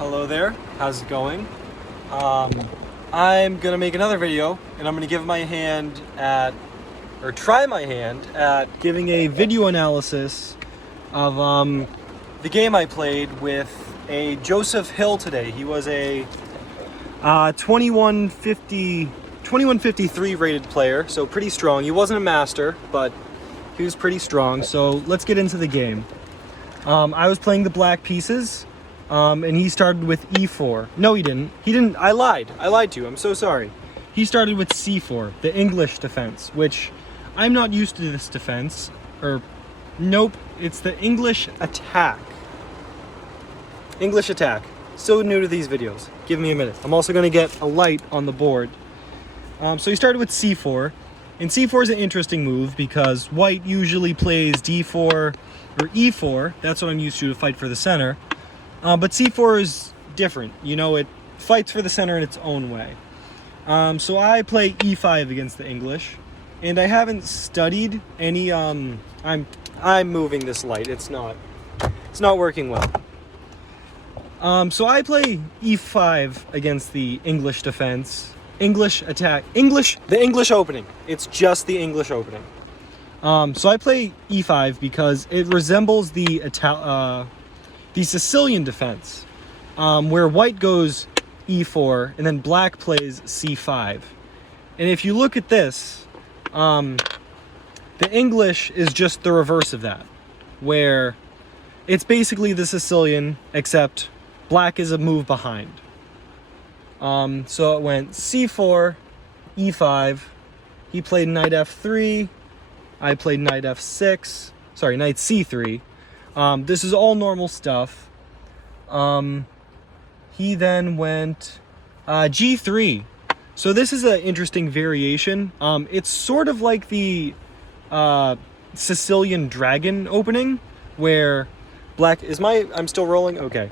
Hello there, how's it going? I'm gonna make another video and I'm gonna give my hand at, or try my hand at giving a video analysis of the game I played with a Joseph Hill today. He was a 2153 rated player, so pretty strong. He wasn't a master, but he was pretty strong. So let's get into the game. I was playing the black pieces. And he started with e4. No, he didn't. I lied to you. I'm so sorry. He started with c4, the English defense, which I'm not used to this defense. Nope, it's the English attack. English attack. So new to these videos. Give me a minute. I'm also going to get a light on the board. So he started with c4. And c4 is an interesting move because white usually plays d4 or e4. That's what I'm used to fight for the center. But c4 is different. You know, it fights for the center in its own way. So I play e5 against the English, and I haven't studied any. I'm moving this light. It's not working well. So I play e5 against the English defense, English attack, the English opening. It's just the English opening. So I play e5 because it resembles the Sicilian defense, where white goes e4 and then black plays c5. And if you look at this, the English is just the reverse of that, where it's basically the Sicilian, except black is a move behind. So it went c4, e5, he played knight f3, I played knight f6, sorry, knight c3. This is all normal stuff. He then went g3. So this is an interesting variation. It's sort of like the Sicilian dragon opening, where black is I'm still rolling? Okay.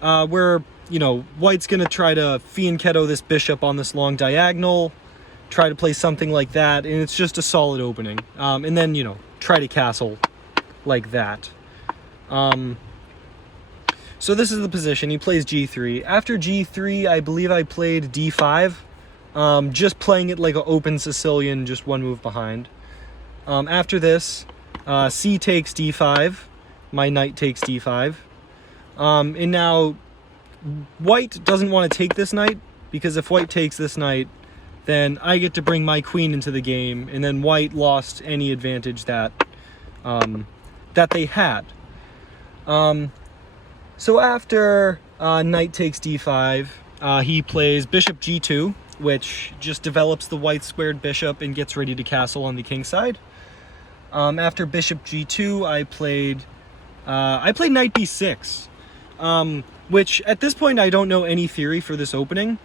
Where, you know, white's going to try to fianchetto this bishop on this long diagonal, try to play something like that, and it's just a solid opening. And then, you know, try to castle like that. So this is the position. He plays g3. After g3, I believe I played d5. Just playing it like an open Sicilian, just one move behind. After this, c takes d5. My knight takes d5. And now, white doesn't want to take this knight, because if white takes this knight, then I get to bring my queen into the game, and then white lost any advantage that they had. So after knight takes d5, he plays bishop g2, which just develops the white squared bishop and gets ready to castle on the king side. After bishop g2, I played knight b6, which at this point I don't know any theory for this opening.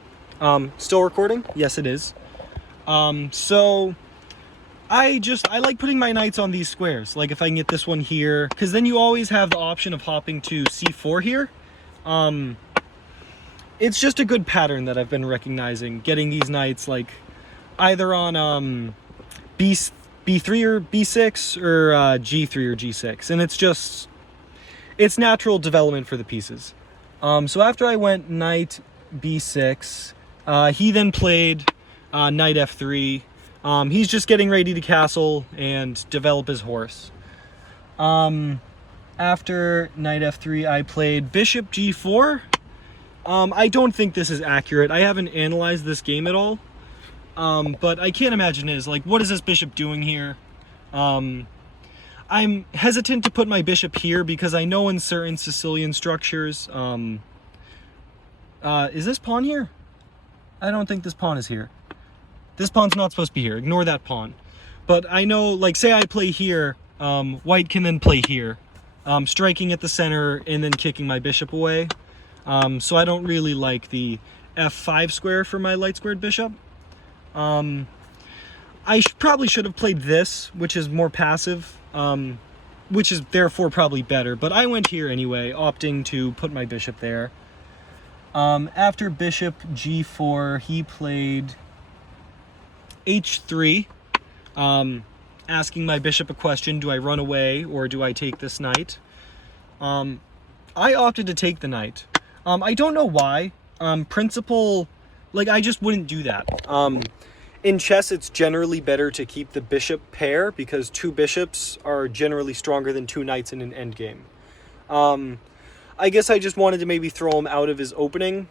Still recording? Yes, it is. So I like putting my knights on these squares. Like if I can get this one here, because then you always have the option of hopping to c4 here. It's just a good pattern that I've been recognizing, getting these knights like either on b3 or b6 or g3 or g6, and it's natural development for the pieces. So after I went knight b6, he then played knight f3. He's just getting ready to castle and develop his horse. After knight f3, I played bishop g4. I don't think this is accurate. I haven't analyzed this game at all. But I can't imagine it is. Like, what is this bishop doing here? I'm hesitant to put my bishop here because I know in certain Sicilian structures... is this pawn here? I don't think this pawn is here. This pawn's not supposed to be here. Ignore that pawn. But I know, like, say I play here, white can then play here, striking at the center and then kicking my bishop away. So I don't really like the f5 square for my light squared bishop. I probably should have played this, which is more passive, which is therefore probably better. But I went here anyway, opting to put my bishop there. After bishop g4, he played h3, asking my bishop a question: do I run away or do I take this knight? I opted to take the knight. I don't know why. Principle, like, I just wouldn't do that. In chess, it's generally better to keep the bishop pair because 2 bishops are generally stronger than 2 knights in an endgame. I guess I just wanted to maybe throw him out of his opening,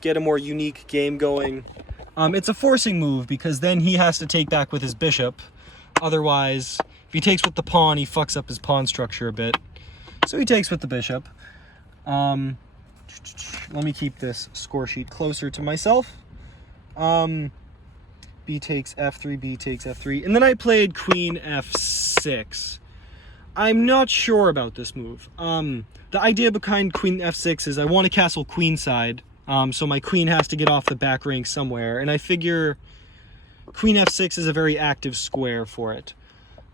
get a more unique game going. It's a forcing move because then he has to take back with his bishop. Otherwise, if he takes with the pawn, he fucks up his pawn structure a bit. So he takes with the bishop. Let me keep this score sheet closer to myself. B takes f3, b takes f3. And then I played queen f6. I'm not sure about this move. The idea behind queen f6 is I want to castle queenside, so my queen has to get off the back rank somewhere. And I figure queen f6 is a very active square for it.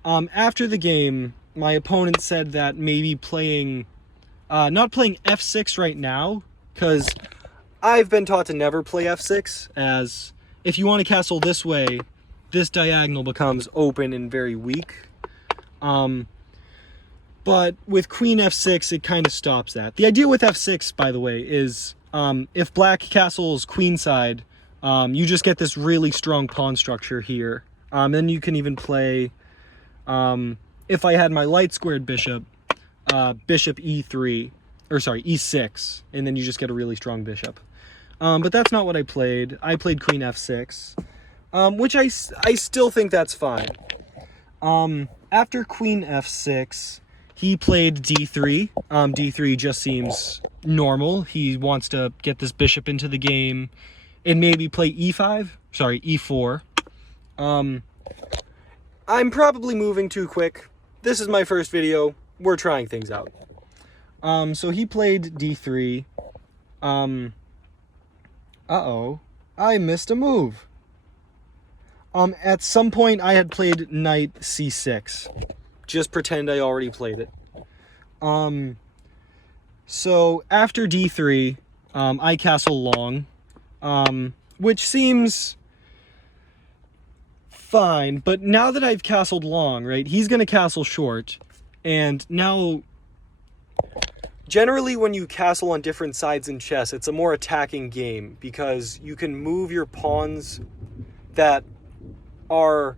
After the game, my opponent said that maybe playing... not playing f6 right now, because I've been taught to never play f6, as if you want to castle this way, this diagonal becomes open and very weak. But with queen f6, it kind of stops that. The idea with f6, by the way, is if black castles queenside, you just get this really strong pawn structure here. Then you can even play, if I had my light squared bishop, bishop e3, or sorry, e6, and then you just get a really strong bishop. But that's not what I played. I played queen f6, which I still think that's fine. After queen f6, he played d3. D3 just seems normal. He wants to get this bishop into the game and maybe play e5, sorry, e4. I'm probably moving too quick. This is my first video. We're trying things out. So he played d3. Uh-oh. I missed a move. At some point I had played knight c6. Just pretend I already played it. So after d3, I castle long, which seems fine, but now that I've castled long, right, he's going to castle short, and now, generally when you castle on different sides in chess, it's a more attacking game, because you can move your pawns that are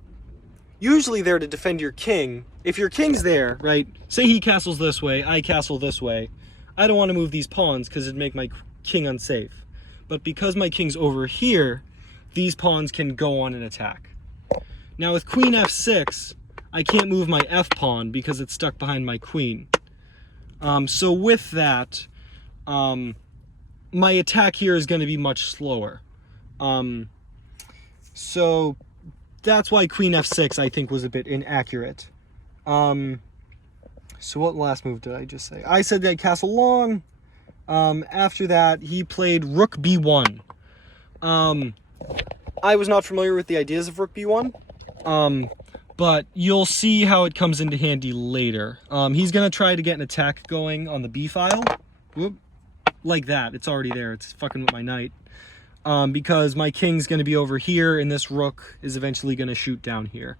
usually there to defend your king. If your king's there, right, say he castles this way, I castle this way, I don't want to move these pawns because it'd make my king unsafe. But because my king's over here, these pawns can go on an attack. Now with queen f6, I can't move my f-pawn because it's stuck behind my queen. So with that, my attack here is going to be much slower. So that's why queen f6 I think was a bit inaccurate. So what last move did I just say? I said that castle long. After that, he played rook b1. I was not familiar with the ideas of rook b1, but you'll see how it comes into handy later. He's going to try to get an attack going on the b file. Whoop. Like that. It's already there. It's fucking with my knight. Because my king's going to be over here, and this rook is eventually going to shoot down here.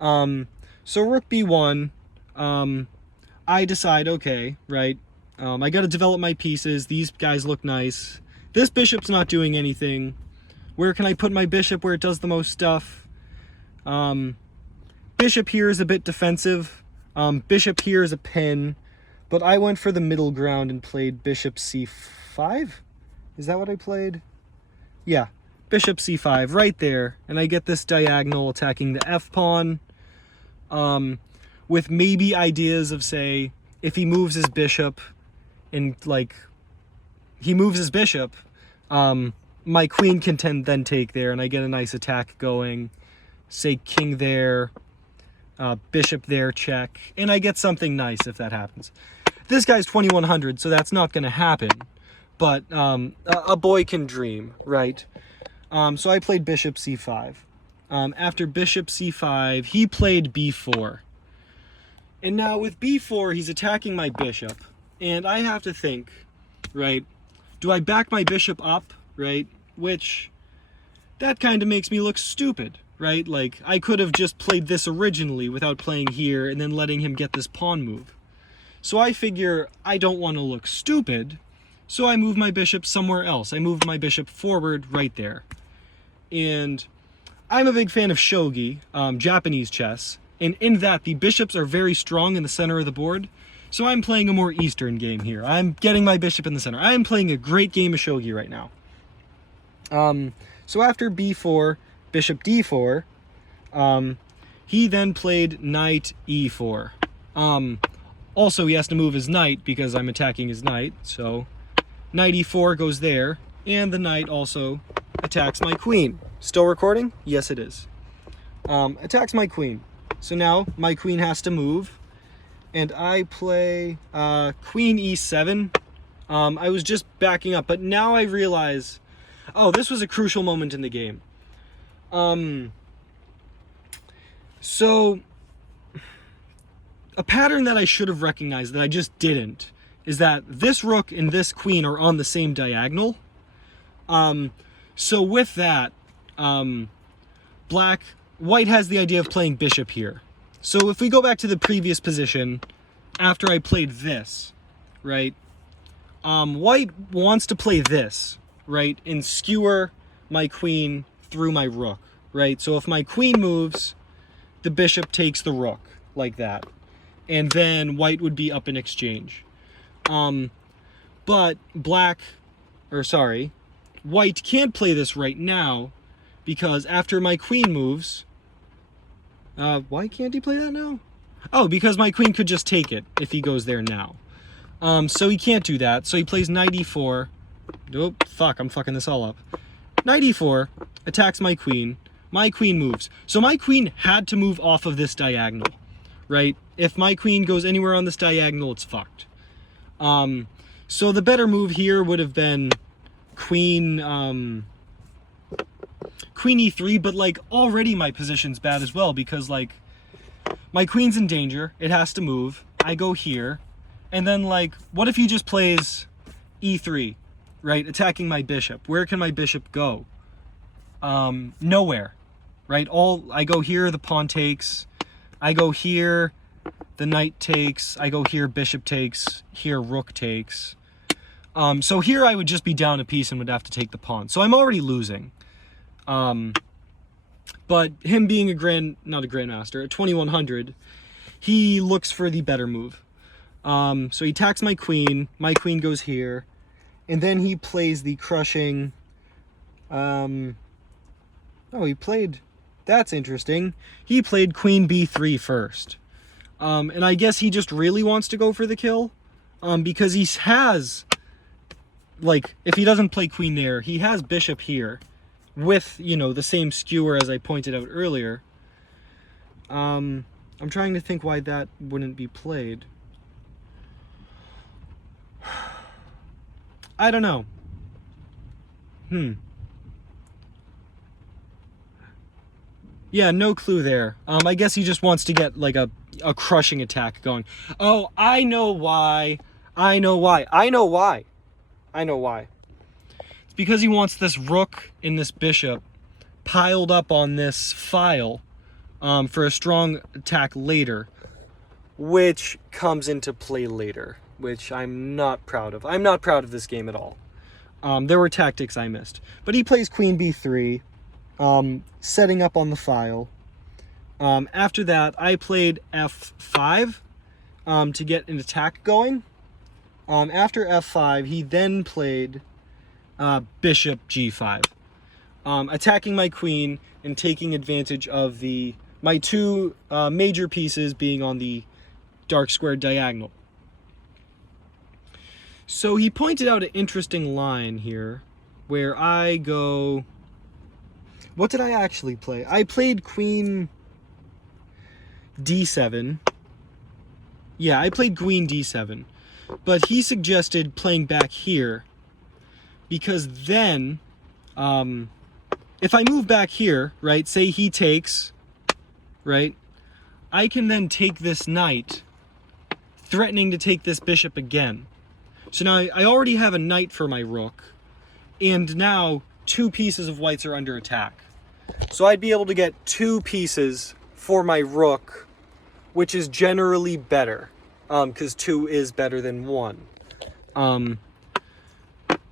So rook b1, I decide, okay, right, I got to develop my pieces. These guys look nice. This bishop's not doing anything. Where can I put my bishop where it does the most stuff? Bishop here is a bit defensive. Bishop here is a pin. But I went for the middle ground and played bishop c5? Is that what I played? Yeah, bishop c5 right there. And I get this diagonal attacking the f-pawn. With maybe ideas of, say, if he moves his bishop and, like, he moves his bishop, my queen can then take there and I get a nice attack going. Say king there, bishop there, check. And I get something nice if that happens. This guy's 2100, so that's not going to happen. But a boy can dream, right? So I played bishop c5. After bishop c5, he played b4. And now with b4, he's attacking my bishop. And I have to think, right, do I back my bishop up, right? Which, that kind of makes me look stupid, right? Like, I could have just played this originally without playing here and then letting him get this pawn move. So I figure I don't want to look stupid, So I moved my bishop somewhere else. I moved my bishop forward right there. And I'm a big fan of shogi, Japanese chess, and in that the bishops are very strong in the center of the board. So I'm playing a more Eastern game here. I'm getting my bishop in the center. I am playing a great game of shogi right now. So after b4, bishop d4, he then played knight e4. Also, he has to move his knight because I'm attacking his knight. So knight e4 goes there, and the knight also attacks my queen. Still recording? Yes, it is. Attacks my queen. So now my queen has to move, and I play queen e7. I was just backing up, but now I realize, oh, this was a crucial moment in the game. So a pattern that I should have recognized that I just didn't is that this rook and this queen are on the same diagonal. So with that, white has the idea of playing bishop here. So if we go back to the previous position, after I played this, right, white wants to play this, right, and skewer my queen through my rook, right? So if my queen moves, the bishop takes the rook, like that. And then white would be up in exchange. But white can't play this right now, because after my queen moves, why can't he play that now? Oh, because my queen could just take it if he goes there now. So he can't do that. So he plays knight e4. Nope, fuck, I'm fucking this all up. Knight e4, attacks my queen. My queen moves. So my queen had to move off of this diagonal, right? If my queen goes anywhere on this diagonal, it's fucked. So the better move here would have been queen e3, but like already my position's bad as well, because like my queen's in danger, it has to move, I go here, and then like what if he just plays e3, right, attacking my bishop? Where can my bishop go? Nowhere, right? I go here, the pawn takes, I go here, the knight takes, I go here, bishop takes, here rook takes. So here I would just be down a piece and would have to take the pawn. So I'm already losing. But him being not a grandmaster, at 2100, he looks for the better move. So he attacks my queen goes here, and then he plays the crushing, that's interesting. He played queen b3 first. And I guess he just really wants to go for the kill, because he has, like, if he doesn't play queen there, he has bishop here with, you know, the same skewer as I pointed out earlier. I'm trying to think why that wouldn't be played. I don't know. Yeah, no clue there. I guess he just wants to get like a crushing attack going. Oh, I know why. It's because he wants this rook and this bishop piled up on this file for a strong attack later, which comes into play later, which I'm not proud of. I'm not proud of this game at all. There were tactics I missed. But he plays queen b3, setting up on the file. After that, I played f5 to get an attack going. After f5, he then played bishop g5, attacking my queen and taking advantage of my two major pieces being on the dark square diagonal. So he pointed out an interesting line here where I go... What did I actually play? I played queen d7. Yeah, I played queen d7. But he suggested playing back here, because then, if I move back here, right, say he takes, right, I can then take this knight, threatening to take this bishop again. So now I already have a knight for my rook, and now two pieces of whites are under attack. So I'd be able to get two pieces for my rook, which is generally better, because two is better than one.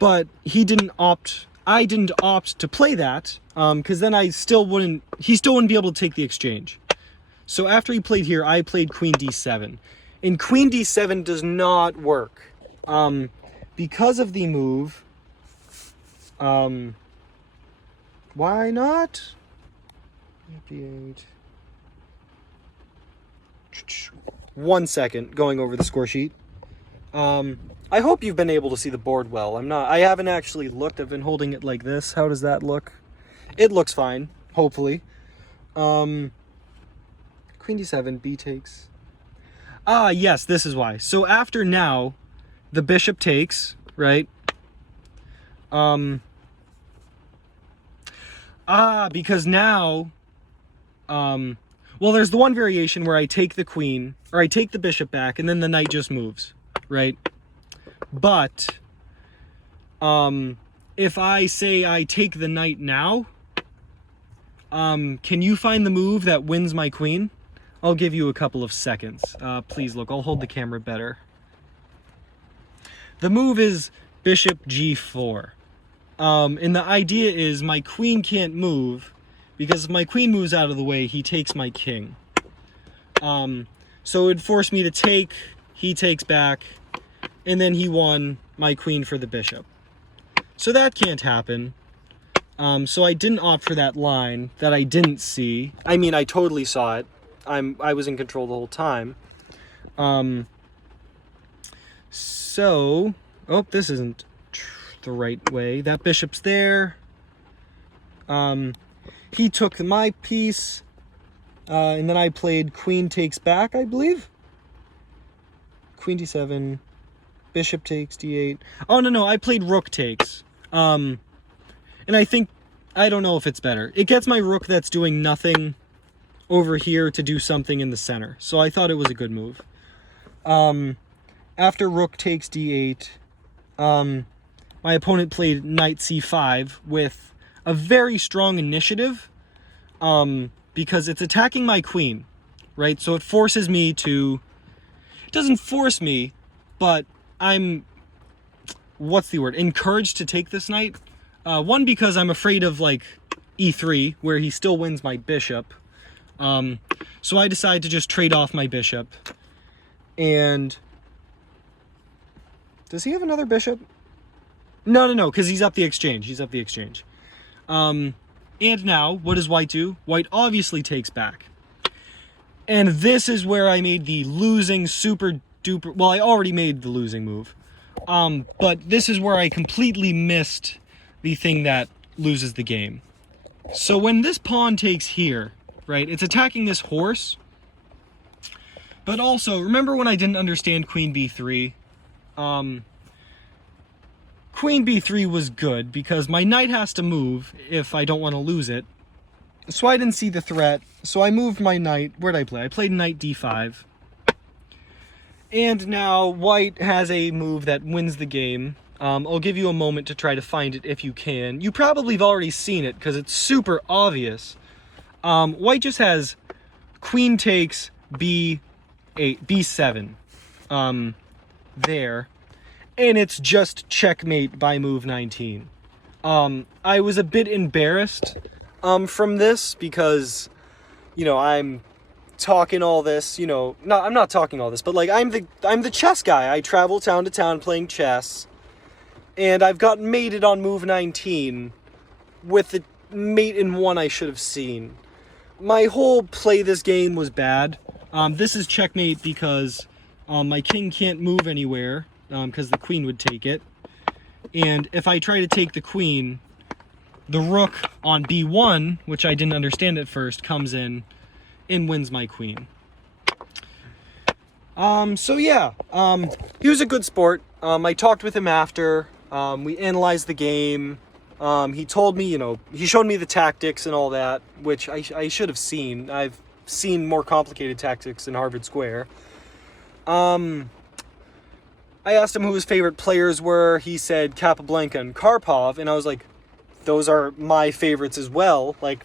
but I didn't opt to play that, because then he still wouldn't be able to take the exchange. So after he played here, I played queen d7. And queen d7 does not work. Because of the move, why not? d8. 1 second, going over the score sheet. I hope you've been able to see the board well. I haven't actually looked. I've been holding it like this. How does that look? It looks fine, hopefully. Queen d7, b takes. Ah, yes, this is why. So after now, the bishop takes, right? Because now, well, there's the one variation where I take the queen, or I take the bishop back, and then the knight just moves, right? But, if I say I take the knight now, can you find the move that wins my queen? I'll give you a couple of seconds. Please look, I'll hold the camera better. The move is bishop g4. And the idea is my queen can't move, because if my queen moves out of the way, he takes my king. So it would force me to take, he takes back, and then he won my queen for the bishop. So that can't happen. So I didn't opt for that line that I didn't see. I mean, I totally saw it. I was in control the whole time. So, oh, this isn't the right way. That bishop's there. He took my piece, and then I played queen takes back, I believe. Queen d7, bishop takes d8. Oh, no, I played rook takes. And I don't know if it's better. It gets my rook that's doing nothing over here to do something in the center. So I thought it was a good move. After rook takes d8, my opponent played knight c5 with a very strong initiative, because it's attacking my queen, right? So it forces me to... It doesn't force me, but I'm... What's the word? Encouraged to take this knight. One, because I'm afraid of, like, e3, where he still wins my bishop. So I decide to just trade off my bishop. And... Does he have another bishop? No, because he's up the exchange. And now, what does white do? White obviously takes back. And this is where I made the losing super duper... Well, I already made the losing move. But this is where I completely missed the thing that loses the game. So when this pawn takes here, right, it's attacking this horse. But also, remember when I didn't understand queen b3? Queen b3 was good because my knight has to move if I don't want to lose it. So I didn't see the threat. So I moved my knight. Where'd I play? I played knight d5. And now white has a move that wins the game. I'll give you a moment to try to find it if you can. You probably have already seen it because it's super obvious. White just has queen takes b8, b7 there. And it's just checkmate by move 19. I was a bit embarrassed from this because, you know, I'm talking all this, you know, no, I'm not talking all this, but like I'm the chess guy. I travel town to town playing chess, and I've got mated on move 19 with the mate in one I should have seen. My whole play this game was bad. This is checkmate because my king can't move anywhere. Because the queen would take it. And if I try to take the queen, the rook on b1, which I didn't understand at first, comes in and wins my queen. So yeah, he was a good sport. I talked with him after. We analyzed the game. He told me, you know, he showed me the tactics and all that, which I should have seen. I've seen more complicated tactics in Harvard Square. I asked him who his favorite players were. He said Capablanca and Karpov, and I was like, those are my favorites as well, like,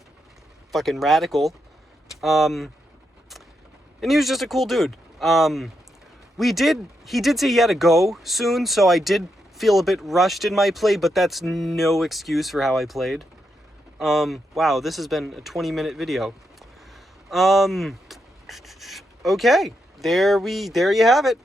fucking radical. And he was just a cool dude. He did say he had to go soon, so I did feel a bit rushed in my play, but that's no excuse for how I played. Wow, this has been a 20-minute video. Okay, there you have it.